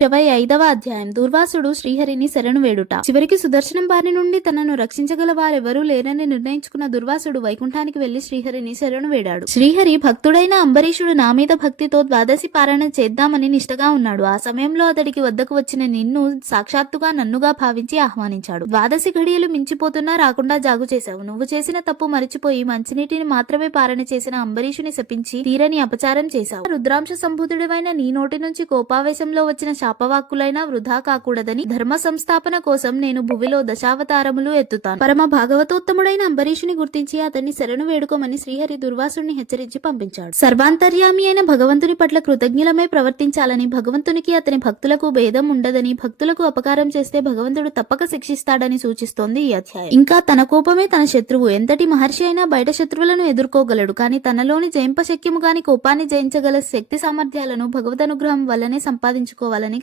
25వ అధ్యాయం. దుర్వాసుడు శ్రీహరిని శరణు వేడుట. చివరికి సుదర్శనం బారి నుండి తనను రక్షించగల వారెవరూ లేరని నిర్ణయించుకున్న దుర్వాసుడు వైకుంఠానికి వెళ్లి శ్రీహరిని శరణు వేడాడు. శ్రీహరి భక్తుడైన అంబరీషుడు నా మీద భక్తితో ద్వాదశి పారాయణ చేద్దామని నిష్టగా ఉన్నాడు. ఆ సమయంలో అతడికి వద్దకు వచ్చిన నిన్ను సాక్షాత్తుగా నన్నుగా భావించి ఆహ్వానించాడు. ద్వాదశి ఘడియలు మించిపోతున్నా రాకుండా జాగు చేశావు. నువ్వు చేసిన తప్పు మరిచిపోయి మంచినీటిని మాత్రమే పారణ చేసిన అంబరీషుని శపించి తీరని అపచారం చేశావు. రుద్రాంశ సంభూతుడివైన నీ నోటి నుంచి కోపావేశంలో వచ్చిన శాపవాక్కులైనా వృధా కాకూడదని ధర్మ సంస్థాపన కోసం నేను భువిలో దశావతారములు ఎత్తుతాను. పరమ భాగవతోత్తముడైన అంబరీషుని గుర్తించి అతన్ని శరణు వేడుకోమని శ్రీహరి దుర్వాసుడిని హెచ్చరించి పంపించాడు. సర్వాంతర్యామి అయిన భగవంతుని పట్ల కృతజ్ఞులమై ప్రవర్తించాలని, భగవంతునికి అతని భక్తులకు భేదం ఉండదని, భక్తులకు అపకారం చేస్తే భగవంతుడు తప్పక శిక్షిస్తాడని సూచిస్తోంది ఈ అధ్యాయం. ఇంకా తన కోపమే తన శత్రువు. ఎంతటి మహర్షి అయినా బయట శత్రువులను ఎదుర్కోగలడు, కానీ తనలోని జయింపశక్యము గాని కోపాన్ని జయించగల శక్తి సామర్థ్యాలను భగవద్ అనుగ్రహం వల్లనే సంపాదించుకోవాలని